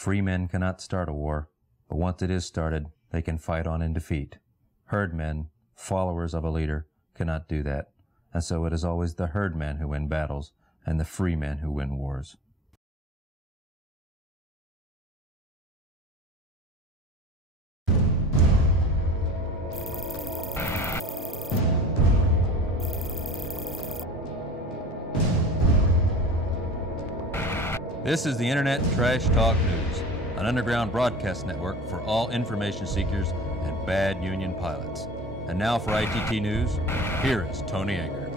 Free men cannot start a war, but once it is started, they can fight on in defeat. Herd men, followers of a leader, cannot do that, and so it is always the herd men who win battles and the free men who win wars. This is the Internet Trash Talk News, an underground broadcast network for all information seekers and bad union pilots. And now for ITT News, here is Tony Anger.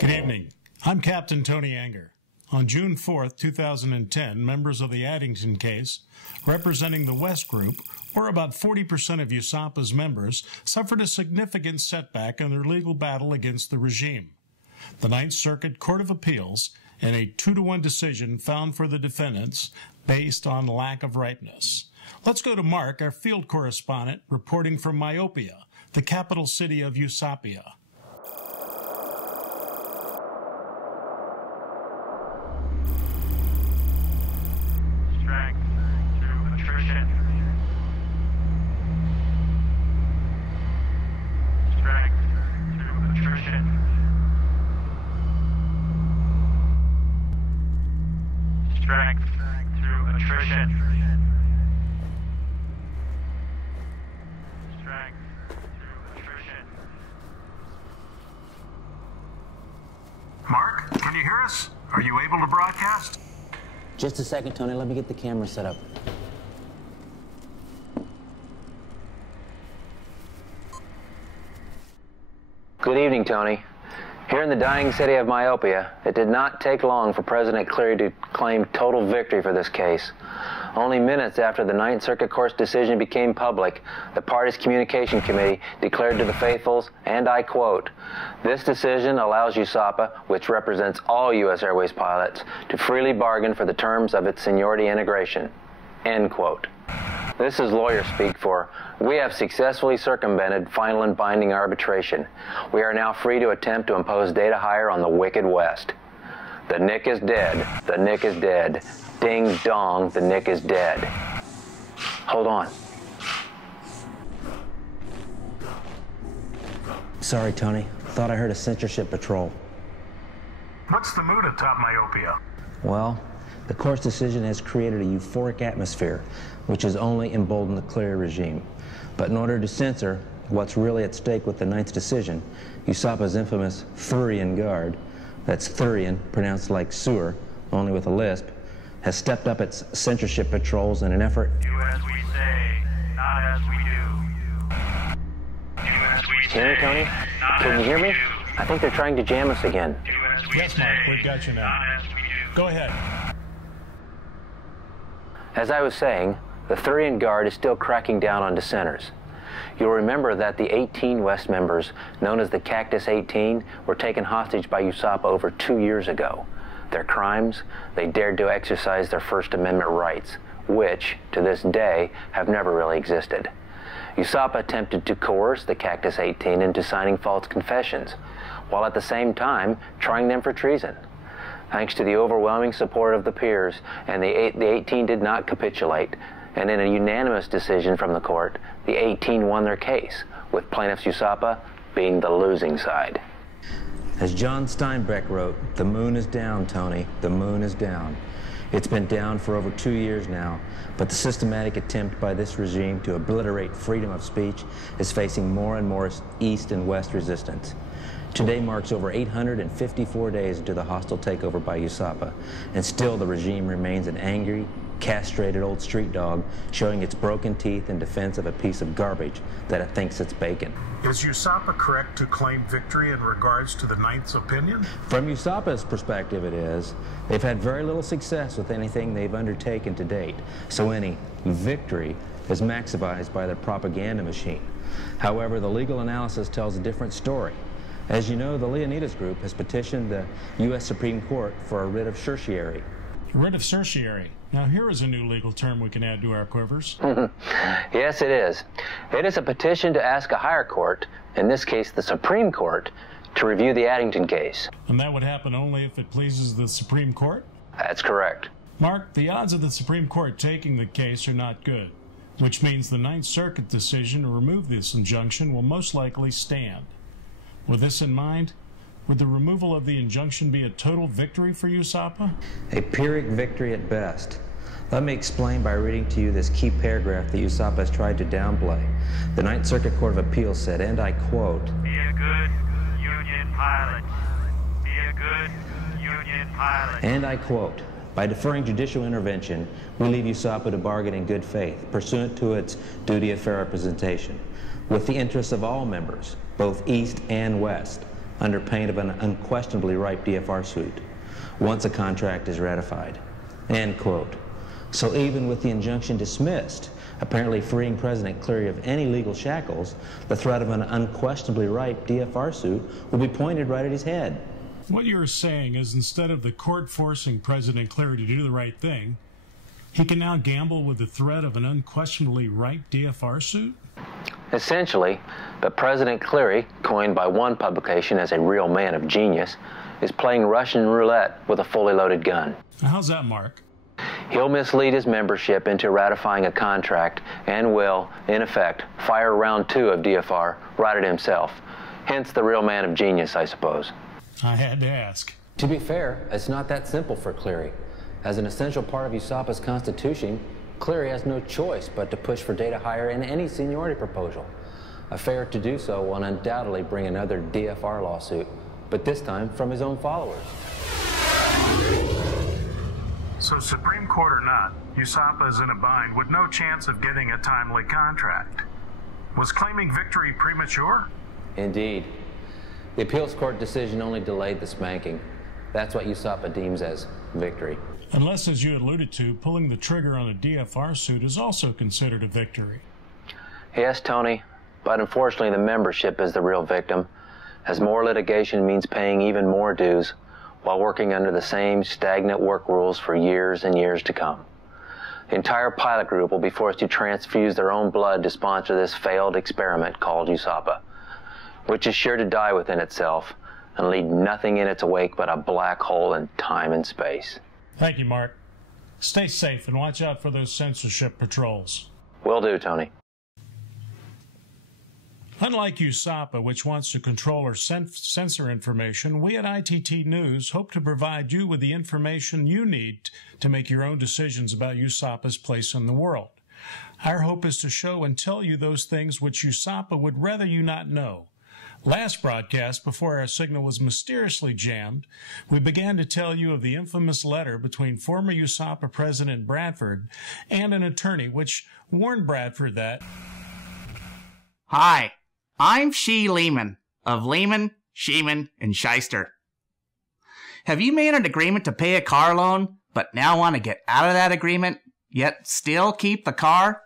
Good evening. I'm Captain Tony Anger. On June 4th, 2010, members of the Addington case, representing the West Group, or about 40% of USAPA's members, suffered a significant setback in their legal battle against the regime. The Ninth Circuit Court of Appeals, in a 2-to-1 decision, found for the defendants based on lack of ripeness. Let's go to Mark, our field correspondent, reporting from Myopia, the capital city of USAPA. Strength through attrition. Strength through attrition. Strength through attrition. Strength through attrition. Mark, can you hear us? Are you able to broadcast? Just a second, Tony. Let me get the camera set up. Good evening, Tony. Here in the dying city of Myopia, it did not take long for President Cleary to claim total victory for this case. Only minutes after the Ninth Circuit Court's decision became public, the party's communication committee declared to the faithfuls, and I quote, "This decision allows USAPA, which represents all U.S. Airways pilots, to freely bargain for the terms of its seniority integration." End quote. This is lawyer speak for, "We have successfully circumvented final and binding arbitration. We are now free to attempt to impose data hire on the wicked West. The Nick is dead. The Nick is dead. Ding dong, the Nick is dead." Hold on. Sorry, Tony. Thought I heard a censorship patrol. What's the mood atop Myopia? Well, the court's decision has created a euphoric atmosphere, which has only emboldened the Cleary regime. But in order to censor what's really at stake with the Ninth's decision, USAPA's infamous Thurian Guard, that's Thurian, pronounced like sewer, only with a lisp, has stepped up its censorship patrols in an effort. Do as we say, not as we do. Do as we Can you hear me, Tony? Can you hear me? I think they're trying to jam us again. Yes, Mark, we've got you now. Go ahead. As I was saying, the Thurian Guard is still cracking down on dissenters. You'll remember that the 18 West members, known as the Cactus 18, were taken hostage by USAPA over 2 years ago. Their crimes? They dared to exercise their First Amendment rights, which, to this day, have never really existed. USAPA attempted to coerce the Cactus 18 into signing false confessions, while at the same time trying them for treason. Thanks to the overwhelming support of the peers, and the 18 did not capitulate, and in a unanimous decision from the court, the 18 won their case, with plaintiffs USAPA being the losing side. As John Steinbeck wrote, "The moon is down, Tony. The moon is down." It's been down for over 2 years now, but the systematic attempt by this regime to obliterate freedom of speech is facing more and more East and West resistance. Today marks over 854 days into the hostile takeover by USAPA, and still the regime remains an angry, castrated old street dog showing its broken teeth in defense of a piece of garbage that it thinks it's bacon. Is USAPA correct to claim victory in regards to the Ninth's opinion? From USAPA's perspective, it is. They've had very little success with anything they've undertaken to date, so any victory is maximized by their propaganda machine. However, the legal analysis tells a different story. As you know, the Leonidas Group has petitioned the U.S. Supreme Court for a writ of certiorari. Writ of certiorari. Now here is a new legal term we can add to our quivers. Yes, it is. It is a petition to ask a higher court, in this case the Supreme Court, to review the Addington case. And that would happen only if it pleases the Supreme Court? That's correct. Mark, the odds of the Supreme Court taking the case are not good, which means the Ninth Circuit decision to remove this injunction will most likely stand. With this in mind, would the removal of the injunction be a total victory for USAPA? A Pyrrhic victory at best. Let me explain by reading to you this key paragraph that USAPA has tried to downplay. The Ninth Circuit Court of Appeals said, and I quote, Be a good union pilot. Be a good union pilot. and I quote, by deferring judicial intervention, we leave USAPA to bargain in good faith, pursuant to its duty of fair representation, with the interests of all members, both East and West, under pain of an unquestionably ripe DFR suit, once a contract is ratified. End quote. So even with the injunction dismissed, apparently freeing President Cleary of any legal shackles, the threat of an unquestionably ripe DFR suit will be pointed right at his head. What you're saying is instead of the court forcing President Cleary to do the right thing, he can now gamble with the threat of an unquestionably ripe DFR suit? Essentially, but President Cleary, coined by one publication as a real man of genius, is playing Russian roulette with a fully loaded gun. How's that, Mark? He'll mislead his membership into ratifying a contract and will, in effect, fire round 2 of DFR right at himself. Hence the real man of genius, I suppose. I had to ask. To be fair, it's not that simple for Cleary. As an essential part of USAPA's constitution, Cleary has no choice but to push for data hire in any seniority proposal. A failure to do so will undoubtedly bring another DFR lawsuit, but this time from his own followers. So Supreme Court or not, USAPA is in a bind with no chance of getting a timely contract. Was claiming victory premature? Indeed. The appeals court decision only delayed the spanking. That's what USAPA deems as victory. Unless, as you alluded to, pulling the trigger on a DFR suit is also considered a victory. Yes, Tony, but unfortunately the membership is the real victim, as more litigation means paying even more dues while working under the same stagnant work rules for years and years to come. The entire pilot group will be forced to transfuse their own blood to sponsor this failed experiment called USAPA, which is sure to die within itself and leave nothing in its wake but a black hole in time and space. Thank you, Mark. Stay safe and watch out for those censorship patrols. Will do, Tony. Unlike USAPA, which wants to control or censor information, we at ITT News hope to provide you with the information you need to make your own decisions about USAPA's place in the world. Our hope is to show and tell you those things which USAPA would rather you not know. Last broadcast, before our signal was mysteriously jammed, we began to tell you of the infamous letter between former USAPA President Bradford and an attorney which warned Bradford that, Hi, I'm She Lehman of Lehman, Sheeman, and Shyster. Have you made an agreement to pay a car loan, but now want to get out of that agreement, yet still keep the car?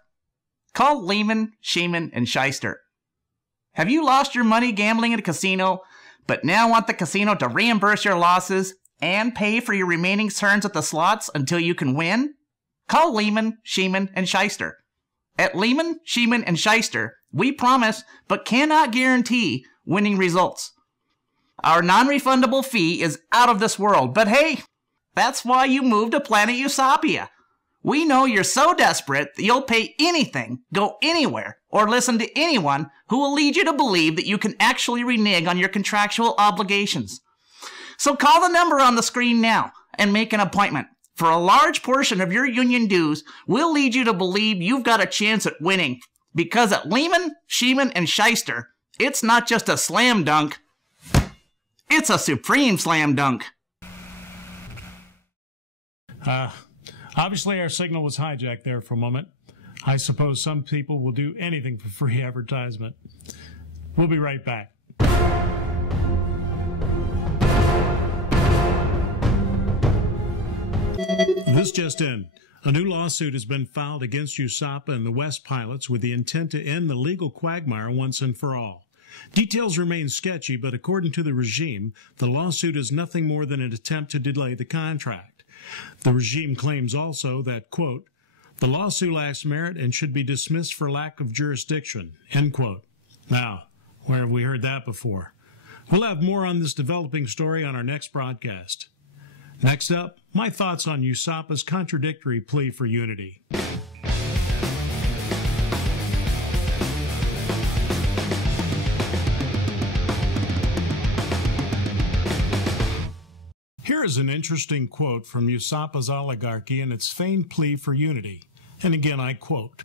Call Lehman, Sheeman, and Shyster. Have you lost your money gambling at a casino, but now want the casino to reimburse your losses and pay for your remaining turns at the slots until you can win? Call Lehman, Sheeman, and Shyster. At Lehman, Sheeman, and Shyster, we promise but cannot guarantee winning results. Our non-refundable fee is out of this world, but hey, that's why you moved to Planet Eusapia. We know you're so desperate that you'll pay anything, go anywhere, or listen to anyone who will lead you to believe that you can actually renege on your contractual obligations. So call the number on the screen now and make an appointment. For a large portion of your union dues, we'll lead you to believe you've got a chance at winning. Because at Lehman, Sheeman, and Shyster, it's not just a slam dunk, it's a supreme slam dunk. Obviously, our signal was hijacked there for a moment. I suppose some people will do anything for free advertisement. We'll be right back. This just in. A new lawsuit has been filed against USAPA and the West pilots with the intent to end the legal quagmire once and for all. Details remain sketchy, but according to the regime, the lawsuit is nothing more than an attempt to delay the contract. The regime claims also that, quote, the lawsuit lacks merit and should be dismissed for lack of jurisdiction, end quote. Now, where have we heard that before? We'll have more on this developing story on our next broadcast. Next up, my thoughts on USAPA's contradictory plea for unity. Here is an interesting quote from USAPA's oligarchy and its feigned plea for unity. And again, I quote,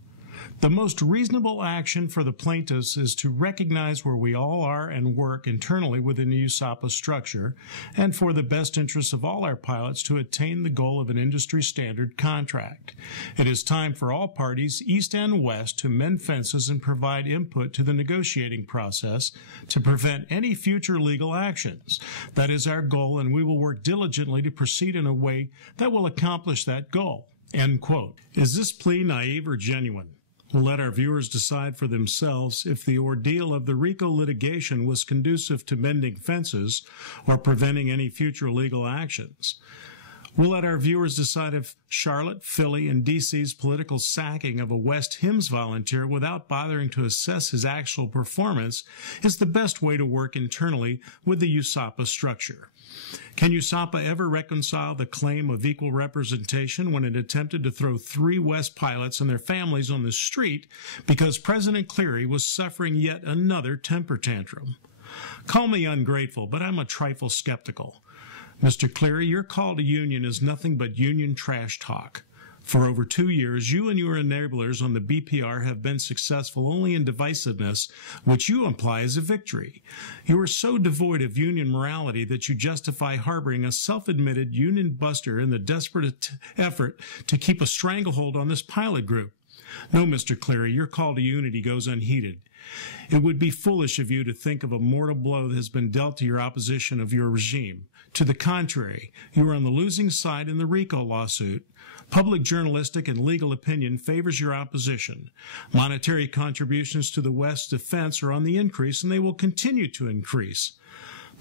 "The most reasonable action for the plaintiffs is to recognize where we all are and work internally within the USAPA structure, and for the best interests of all our pilots to attain the goal of an industry standard contract. It is time for all parties, east and west, to mend fences and provide input to the negotiating process to prevent any future legal actions. That is our goal, and we will work diligently to proceed in a way that will accomplish that goal." End quote. Is this plea naive or genuine? We'll let our viewers decide for themselves if the ordeal of the RICO litigation was conducive to mending fences or preventing any future legal actions. We'll let our viewers decide if Charlotte, Philly, and D.C.'s political sacking of a West HIMSS volunteer without bothering to assess his actual performance is the best way to work internally with the USAPA structure. Can USAPA ever reconcile the claim of equal representation when it attempted to throw 3 West pilots and their families on the street because President Cleary was suffering yet another temper tantrum? Call me ungrateful, but I'm a trifle skeptical. Mr. Cleary, your call to union is nothing but union trash talk. For over 2 years, you and your enablers on the BPR have been successful only in divisiveness, which you imply is a victory. You are so devoid of union morality that you justify harboring a self-admitted union buster in the desperate effort to keep a stranglehold on this pilot group. No, Mr. Cleary, your call to unity goes unheeded. It would be foolish of you to think of a mortal blow that has been dealt to your opposition of your regime. To the contrary, you are on the losing side in the RICO lawsuit. Public journalistic and legal opinion favors your opposition. Monetary contributions to the West's defense are on the increase, and they will continue to increase.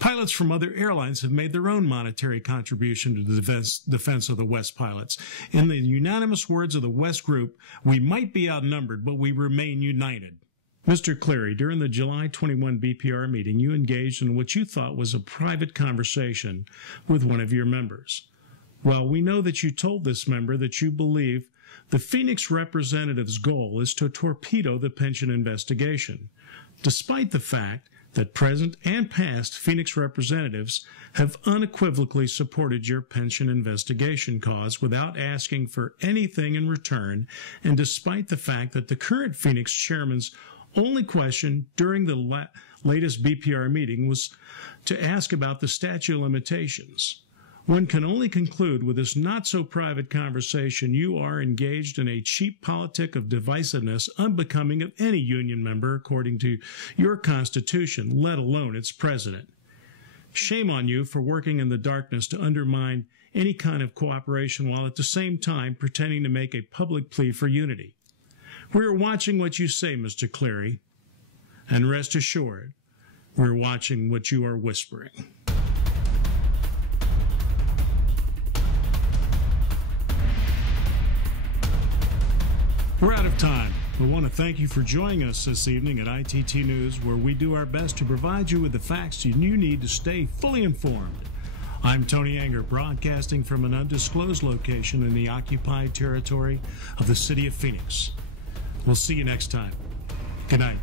Pilots from other airlines have made their own monetary contribution to the defense of the West pilots. In the unanimous words of the West Group, we might be outnumbered, but we remain united. Mr. Cleary, during the July 21 BPR meeting, you engaged in what you thought was a private conversation with one of your members. Well, we know that you told this member that you believe the Phoenix representative's goal is to torpedo the pension investigation, despite the fact that present and past Phoenix representatives have unequivocally supported your pension investigation cause without asking for anything in return, and despite the fact that the current Phoenix chairman's only question during the latest BPR meeting was to ask about the statute of limitations. One can only conclude with this not-so-private conversation you are engaged in a cheap politic of divisiveness unbecoming of any union member according to your Constitution, let alone its president. Shame on you for working in the darkness to undermine any kind of cooperation while at the same time pretending to make a public plea for unity. We are watching what you say, Mr. Cleary, and rest assured, we are watching what you are whispering. We're out of time. We want to thank you for joining us this evening at ITT News, where we do our best to provide you with the facts you need to stay fully informed. I'm Tony Anger, broadcasting from an undisclosed location in the occupied territory of the city of Phoenix. We'll see you next time. Good night.